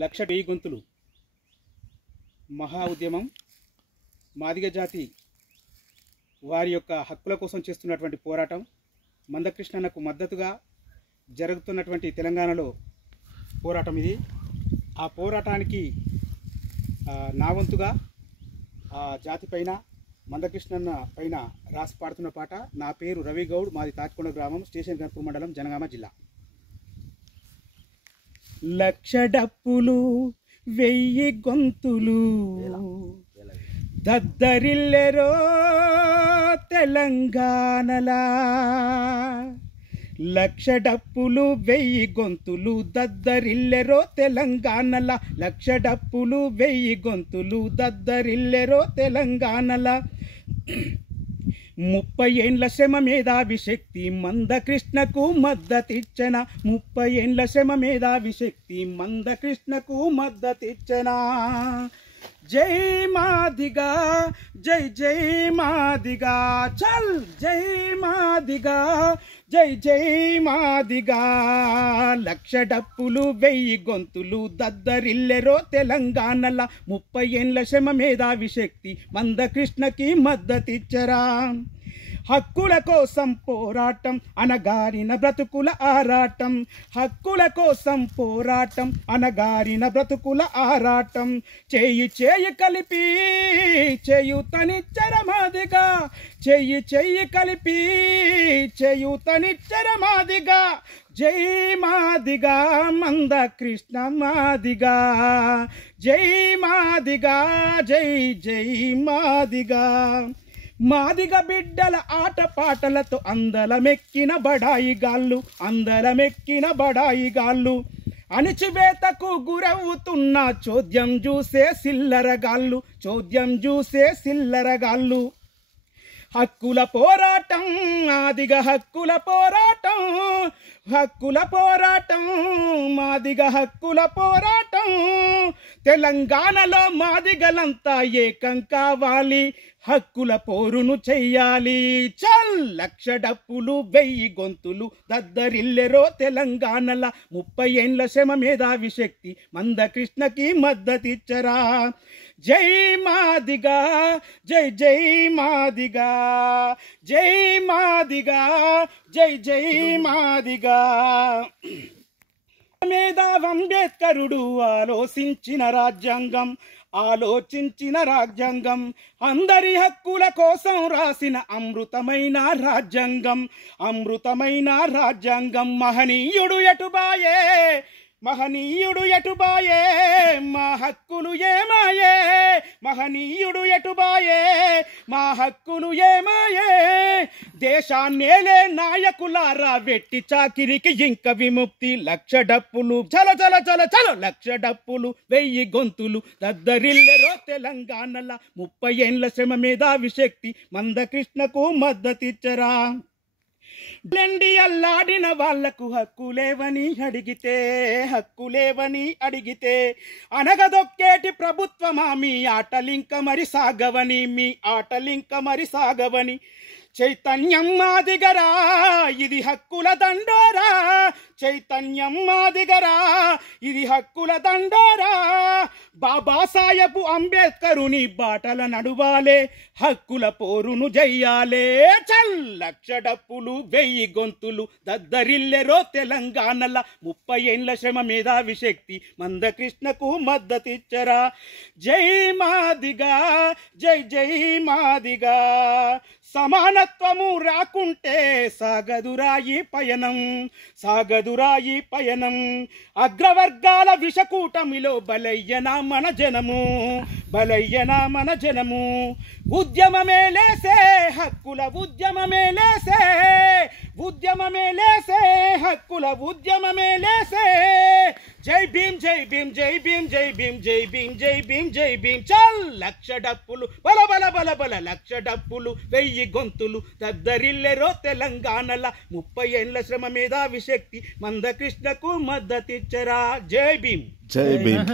లక్ష వెయ్యి గొంతులు మహా ఉద్యమం మాదిగ జాతి వారి యొక్క హక్కుల కోసం చేస్తున్నటువంటి పోరాటం మందకృష్ణన్నకు మద్దతుగా జరుగుతున్నటువంటి తెలంగాణలో పోరాటం ఇది. ఆ పోరాటానికి నా వంతుగా ఆ జాతి పైన మందకృష్ణన్న పైన రాసి పాడుతున్న పాట. నా పేరు రవి గౌడ్, మాది తాటికొండ గ్రామం, స్టేషన్ గన్పూర్ మండలం, జనగామ జిల్లా. లక్ష డప్పులు వెయ్యి గొంతులు దద్దరిల్లెరో తెలంగాణలా, లక్ష డప్పులు వెయ్యి గొంతులు దద్దరిల్లెరో తెలంగాణల, లక్ష డప్పులు వెయ్యి గొంతులు దద్దరిల్లెరో తెలంగాణల. 30 ఏండ్ల శ్రమ మేధావి శక్తి మందకృష్ణకు మద్దతిచ్చన, 30 ఏండ్ల శ్రమ మేధావి శక్తి మందకృష్ణకు మద్దతిచ్చన. జై మాదిగా, జై జై మాదిగా, చల్ జై మాదిగా, జై జై మాదిగా. లక్ష డప్పులు వెయ్యి గొంతులు దద్దరిల్లెరో తెలంగాణల, 30 ఏండ్ల శ్రమ మేధావి శక్తి మందకృష్ణకి మద్దతిచ్చరా. హక్కుల కోసం పోరాటం అనగారిన బ్రతుకుల ఆరాటం, హక్కుల కోసం పోరాటం అనగారిన బ్రతుకుల ఆరాటం. చేయి చేయి కలిపి చేయుతనిచ్చర మాదిగా, చేయి చేయి కలిపి చేయుతనిచ్చర మాదిగా. జై మాదిగా మందకృష్ణ మాదిగా, జై మాదిగా, జై జై మాదిగా. మాదిగ బిడ్డల ఆటపాటలతో అందలమెక్కిన బడాయి గాళ్ళు, అందలమెక్కిన బడాయి గాళ్ళు. అణిచివేతకు గురవుతున్న చోద్యం చూసే సిల్లరగాళ్ళు, చోద్యం చూసే సిల్లరగాళ్ళు. హక్కుల పోరాటం మాదిగ హక్కుల పోరాటం, హక్కుల పోరాటం మాదిగ హక్కుల పోరాటం. తెలంగాణలో మాదిగలంతా ఏకం కావాలి, హక్కుల పోరును చెయ్యాలి. చల్ లక్ష డప్పులు వెయ్యి గొంతులు దద్దరిల్లెరో తెలంగాణల, 30 ఏండ్ల శ్రమ మేధావి శక్తి మందకృష్ణకి మద్దతిచ్చరా. జై మాదిగా, జై జై మాదిగా, జై మాదిగా, జై జై మాదిగా. మేధావి అంబేద్కరుడు ఆలోచించిన రాజ్యాంగం, ఆలోచించిన రాజ్యాంగం. అందరి హక్కుల కోసం రాసిన అమృతమైన రాజ్యాంగం, అమృతమైన రాజ్యాంగం. మహనీయుడు ఎటుబాయే, మహనీయుడు ఎటుబాయే, మా హక్కులు ఏమాయే, మహనీయుడు ఎటుబాయే, మా హక్కులు ఏమాయే. దేశాన్నేలే నాయకులారా వెట్టి చాకిరికి ఇంక విముక్తి. లక్ష డప్పులు చల చల చల చల, లక్ష డప్పులు వెయ్యి గొంతులు దద్దరిల్లెరో తెలంగాణల, 30 ఏండ్ల శ్రమ మేధావి శక్తి మందకృష్ణకు మద్దతిచ్చరా. బ్లెండి అల్లాడిన వాళ్లకు హక్కులేవని అడిగితే, హక్కులేవని అడిగితే, అనగదొక్కేటి ప్రభుత్వమా మీ ఆటలింక మరి సాగవని, మీ ఆటలింక మరి సాగవని. చైతన్యం మాదిగరా ఇది హక్కుల దండోరా, చైతన్యం మాదిగరా ఇది హక్కుల దండోరా. బాబాసాహెబ్ అంబేద్కరుని బాటల నడువాలే, హక్కుల పోరును జయ్యాలే. చల్ లక్ష డప్పులు వెయ్యి గొంతులు దద్దరిల్లెరో తెలంగాణల, 30 ఏండ్ల శ్రమ మేధావి శక్తి మందకృష్ణకు మద్దతిచ్చరా. జై మాదిగా, జై జై మాదిగా. సమానత్వము రాకుంటే సాగదురాయి పయనం, సాగదురాయి పయనం. అగ్రవర్గాల విషకూటమిలో బలయ్యనా మన జనము, బలయ్యనా మన జనము. ఉద్యమమే లేసే హక్కుల ఉద్యమమే లేసే, ఉద్యమమే లేసే హక్కుల ఉద్యమమే లేసే. జై భీమ్ జై భీమ్ జై భీమ్ జై భీమ్ జై భీమ్ జై భీమ్ జై భీమ్. చల్ లక్ష డప్పులు బల బల బల బల, లక్ష డప్పులు వెయ్యి గొంతులు దద్దరిల్లెరో తెలంగాణల, 30 ఏండ్ల శ్రమ మేధావి శక్తి మందకృష్ణకు మద్దతిచ్చరా. జై భీమ్, జై భీమ్.